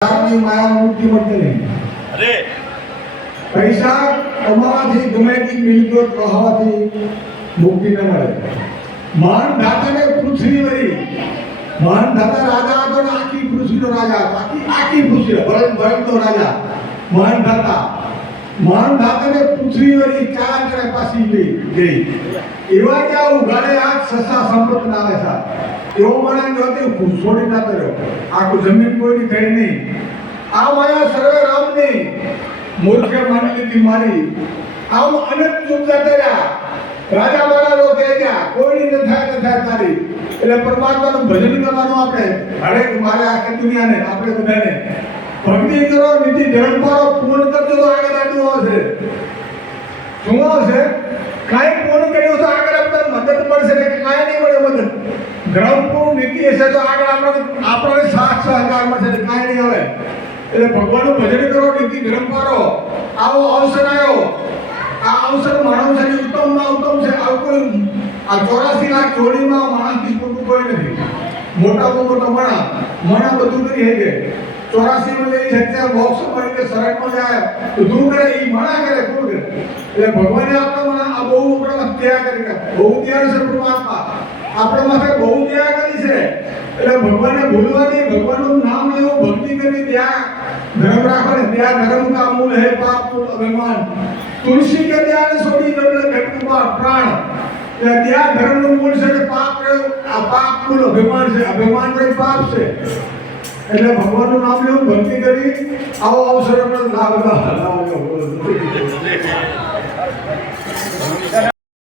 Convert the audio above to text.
ની માયા મુક્તિ મળતી નહીં. અરે પૈસા કમાવાથી ગમે તેટલી મિલકત કહાવાથી મુક્તિ ન મળે. મહાન દાતાને પૃથ્વી વળી મહાન દાતા રાજા હતો ને આખી પૃથ્વીનો રાજા હતો. આખી પૃથ્વી ભરતનો રાજા મહાન દાતાને પૃથ્વી વળી ચાર કરે પાછી ગઈ. એવા ત્યાં ઉઘાડે આ સસા સંપત ના આવે સા એવો મને જોતી છોડી ના કર્યો. આખું જમીન કોઈની થઈ નહીં. આ માયા સર્વે રામની મૂર્ખે માની લીધી મારી. આમ અનેક ચૂપ કર્યા. રાજા મહારાજો કહે ગયા કોઈની ન થાય તારી. એટલે પરમાત્માનું ભજન કરવાનું આપણે હરેક મારે આખી દુનિયાને આપણે બધાને ભક્તિ કરો, નીતિ ધર્મ પાડો, પૂર્ણ કરજો તો આગળ આટલું આવશે. શું આવશે? કાંઈ પૂર્ણ કર્યું તો આગળ આપણને મદદ મળશે ને કાંઈ નહીં મળે મદદ. ધર્મ પૂર્ણ નીતિ હશે તો આગળ આપણને સાથ સહકાર મળશે ને કાંઈ નહીં આવે. એટલે ભગવાનનું ભજન કરો, નીતિ ધર્મ પાડો. આવો અવસર આવ્યો. આ અવસર માણસની ઉત્તમમાં ઉત્તમ છે. આ 84 લાખ જોડીમાં માણસથી પૂરતું કોઈ નથી. મોટામાં મોટો મણા બધું કરી શકે. 84 માં લઈ શકતા મોક્ષ મળી કે શરણમાં જાય તો દૂર કરે એ મણા કરે કોણ કરે. એટલે ભગવાને આપણા આ બહુ આપણા ત્યાગ કરી બહુ ત્યાગ છે. પરમાત્મા આપણા માટે બહુ ત્યાગ કરી છે. એટલે ભગવાનને ભૂલવાની, ભગવાનનું નામ લેવું, ભક્તિ કરવી, ત્યાં ધર્મ રાખવાની. ત્યાં ધર્મ કા મૂળ હે પાપ મૂળ અભિમાન. તુલસી કે ત્યાં છોડી એટલે ઘટનું પ્રાણ. એટલે ત્યાં ધર્મનું મૂળ છે કે પાપ આ પાપ મૂળ અભિમાન છે. અભિમાન એ પાપ છે. એટલે ભગવાનનું નામ લેવું, ભક્તિ કરી આવો અવસર આપણે લાભ